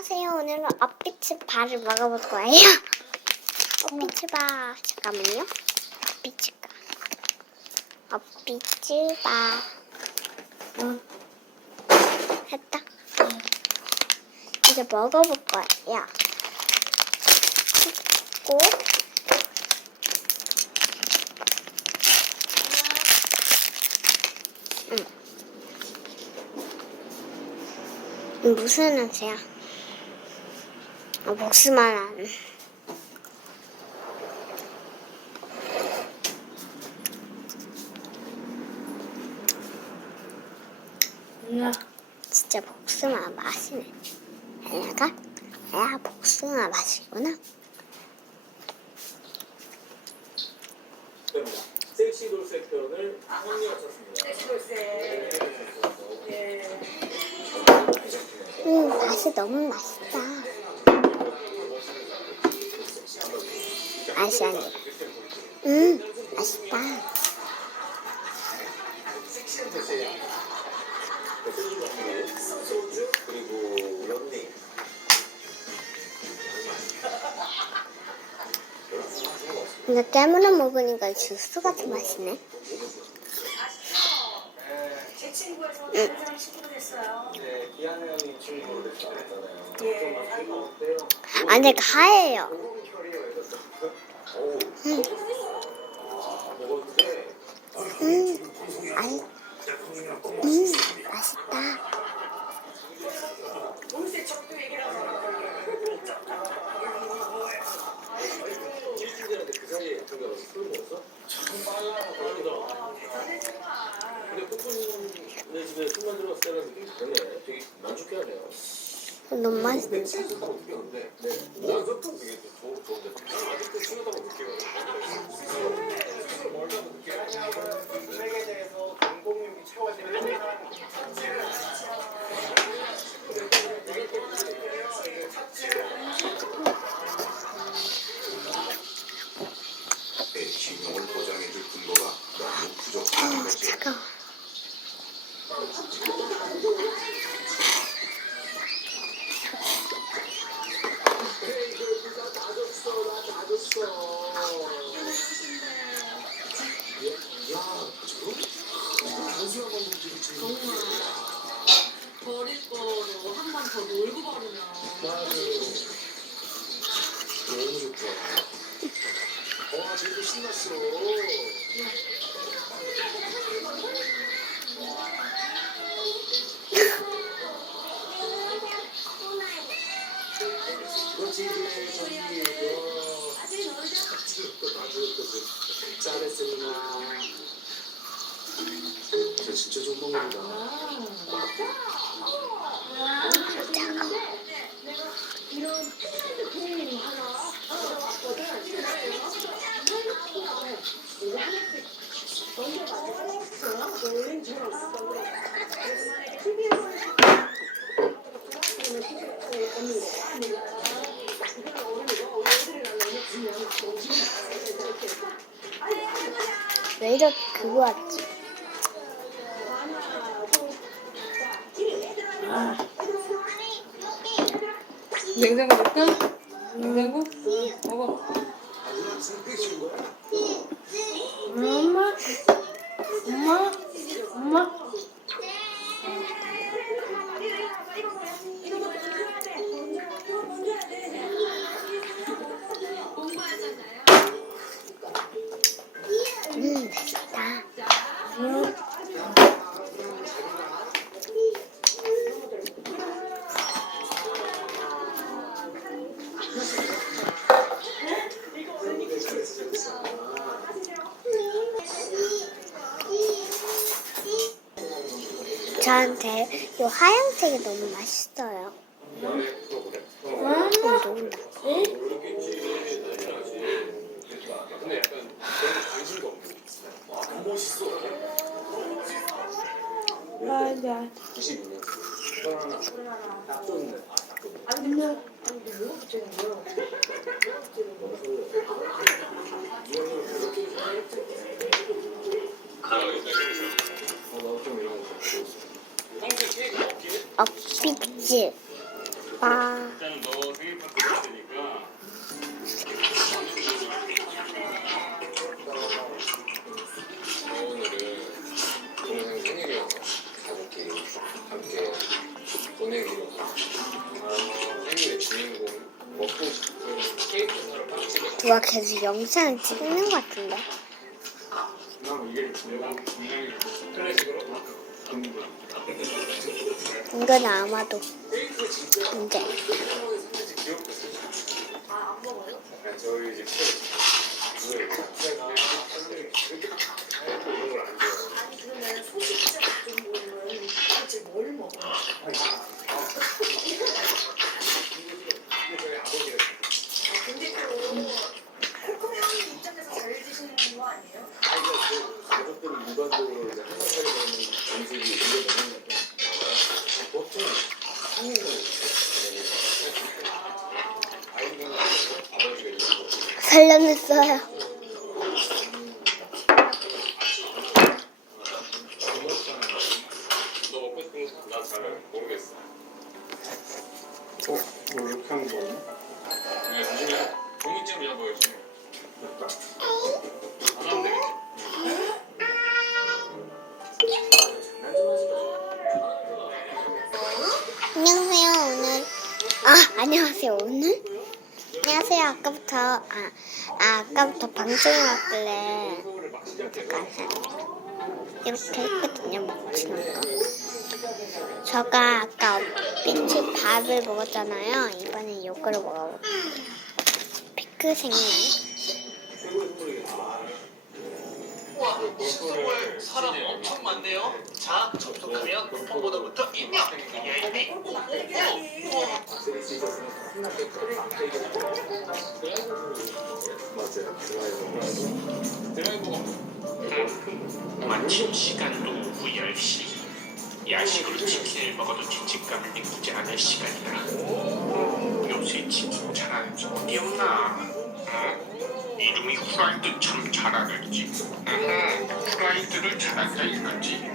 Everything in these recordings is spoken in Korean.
안녕하세요. 오늘은 엇비치 바를 먹어볼 거예요. 엇비치 바. 잠깐만요. 엇비치 바. 엇비치 바. 응. 했다. 이제 먹어볼 거예요. 고 응. 무슨 냄새야? 아, 목수만 안. 야, 진짜 복숭아 맛이네. 얘가? 야, 복숭아 맛이구나. 섹시 형리가 쳤습니다. 음, 맛이 너무 맛있다. 맛이 아니야. 음, 맛있다. 근데 깨물어 먹으니까 주스 같은 맛이네. 제 친구가 가해요. 어우, 아, 먹었는데 음, 음, 맛있다. 척도 얘 와, 쟤도 신났어. 그렇지, 어. 들었거든. 잘했습니다. 쟤 진짜 좋은 먹는다. 왜 이렇게 그거 같지? 냉장고 넣을까? 냉장고? 먹어. 엄마? 엄마? 저한테 이 하얀색이 너무 맛있어요. 음, 아, 멋있어. 맞아. 억식지 아 생일이어서 가족끼리 빵. 계속 영상 찍는 것 같은데 갔어. 이게 내가 분명히 클래식으로 바꾸는 거야. 이건 아마도 이제 거 살려냈어요. 너 먹고 싶은 거나잘 모르겠어. 어? 뭐 이렇게 하는 거야? 그냥 나중에 종이째로 잡아야지. 안 하면 되겠지. 안녕하세요 오늘 아 안녕하세요 오늘 안녕하세요. 아까부터 아, 아 아까부터 방송을 왔길래 잠깐 이렇게 했거든요 먹지는 거 저가 아까 빈치 밥을 먹었잖아요. 이번엔 요거를 먹어볼게요. 피크 생면 골프를 사람 엄청 많네요. 자, 접속하면 쿠폰보다부터 입력. 드라이버가 마침 시간도 오후 10시. 야식으로 치킨을 먹어도 죄책감을 느끼지 않을 시간이다. 요새 치킨 집 어디 없나? 어? 이름이 후라이드 참 잘하는지. 음, 후라이드를 잘한다 이거지.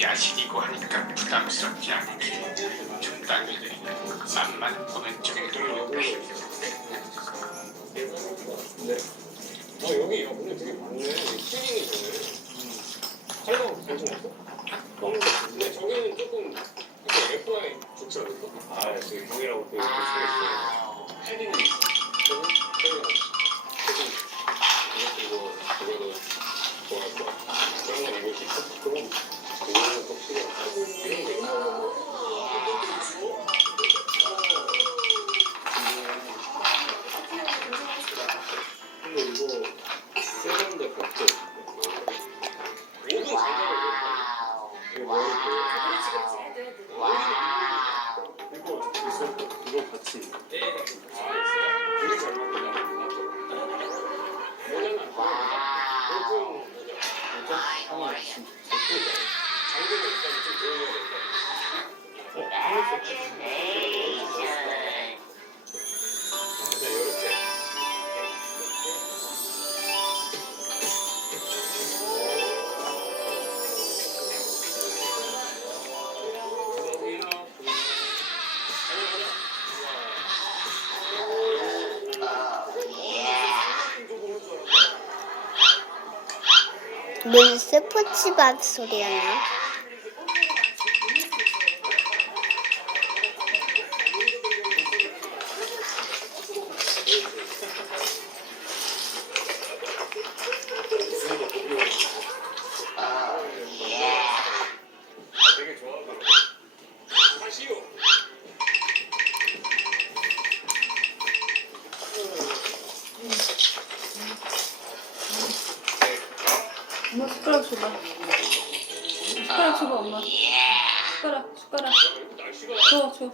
야식이고 하니까 부담스럽지 않게 적당히 맛만 보는 정도로 네. 어 여기 야, 오늘 되게 많네. 튜닝이 되네. 촬영 괜찮았어? 을거 이거 같이. 되 네, 이렇게. 무슨 스포츠 밥 소리였나? 줘봐. 숟가락 줘봐, 엄마. 숟가락, 숟가락. 줘, 줘.